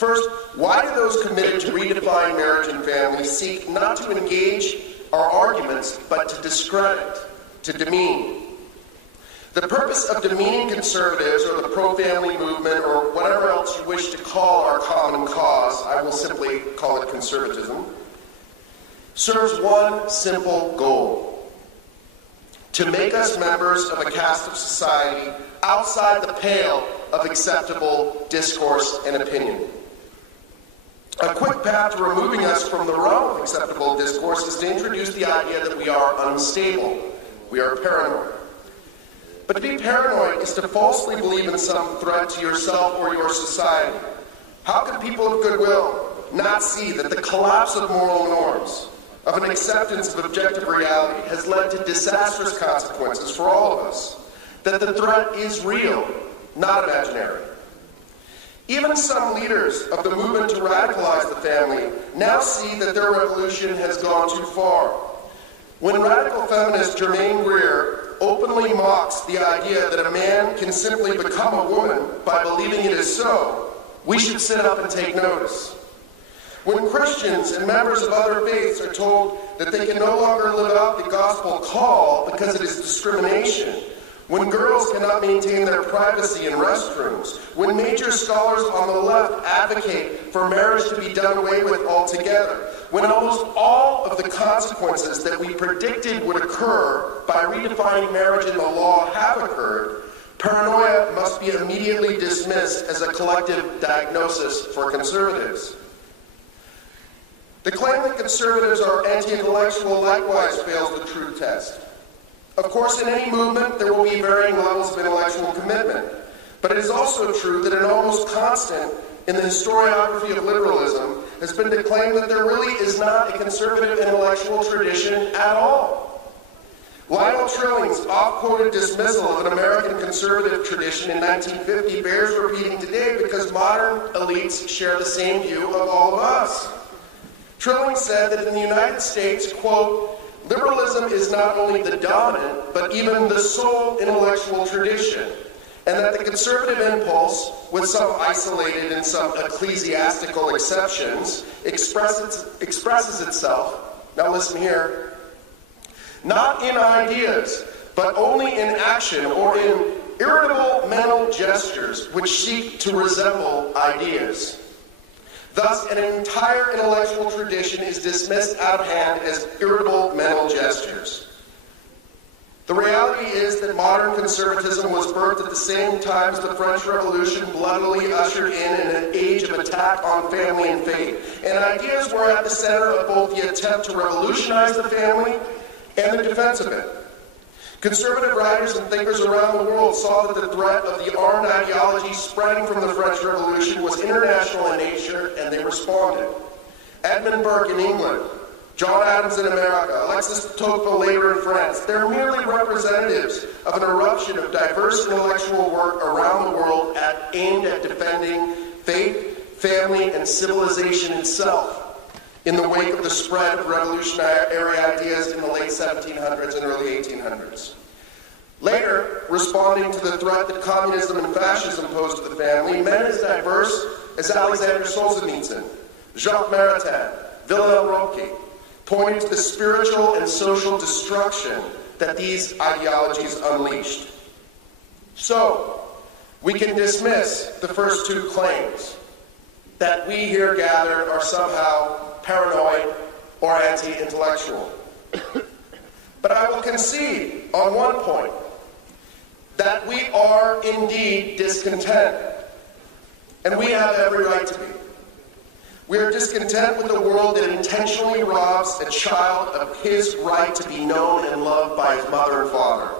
First, why do those committed to redefine marriage and family seek not to engage our arguments, but to discredit, to demean? The purpose of demeaning conservatives or the pro-family movement or whatever else you wish to call our common cause, I will simply call it conservatism, serves one simple goal: to make us members of a caste of society outside the pale of acceptable discourse and opinion. A quick path to removing us from the realm of acceptable discourse is to introduce the idea that we are unstable, we are paranoid. But to be paranoid is to falsely believe in some threat to yourself or your society. How can people of goodwill not see that the collapse of moral norms, of an acceptance of objective reality, has led to disastrous consequences for all of us? That the threat is real, not imaginary. Even some leaders of the movement to radicalize the family now see that their revolution has gone too far. When radical feminist Germaine Greer openly mocks the idea that a man can simply become a woman by believing it is so, we should sit up and take notice. When Christians and members of other faiths are told that they can no longer live out the gospel call because it is discrimination, when girls cannot maintain their privacy in restrooms, when major scholars on the left advocate for marriage to be done away with altogether, when almost all of the consequences that we predicted would occur by redefining marriage in the law have occurred, paranoia must be immediately dismissed as a collective diagnosis for conservatives. The claim that conservatives are anti-intellectual likewise fails the truth test. Of course, in any movement, there will be varying levels of intellectual commitment. But it is also true that an almost constant in the historiography of liberalism has been to claim that there really is not a conservative intellectual tradition at all. Lionel Trilling's oft-quoted dismissal of an American conservative tradition in 1950 bears repeating today because modern elites share the same view of all of us. Trilling said that in the United States, quote, liberalism is not only the dominant, but even the sole intellectual tradition, and that the conservative impulse, with some isolated and some ecclesiastical exceptions, expresses itself, now listen here, not in ideas, but only in action or in irritable mental gestures which seek to resemble ideas. Thus, an entire intellectual tradition is dismissed out of hand as irritable mental gestures. The reality is that modern conservatism was birthed at the same time as the French Revolution bloodily ushered in an age of attack on family and faith. And ideas were at the center of both the attempt to revolutionize the family and the defense of it. Conservative writers and thinkers around the world saw that the threat of the armed ideology spreading from the French Revolution was international in nature, and they responded. Edmund Burke in England, John Adams in America, Alexis de Tocqueville later in France, they're merely representatives of an eruption of diverse intellectual work around the world aimed at defending faith, family, and civilization itself in the wake of the spread of revolutionary ideas in the late 1700s and early 1800s. Later, responding to the threat that communism and fascism posed to the family, men as diverse as Alexander Solzhenitsyn, Jacques Maritain, Wilhelm Röpke, pointed to the spiritual and social destruction that these ideologies unleashed. So, we can dismiss the first two claims, that we here gathered are somehow paranoid or anti-intellectual. But I will concede on one point that we are indeed discontent, and we have every right to be. We are discontent with a world that intentionally robs a child of his right to be known and loved by his mother and father.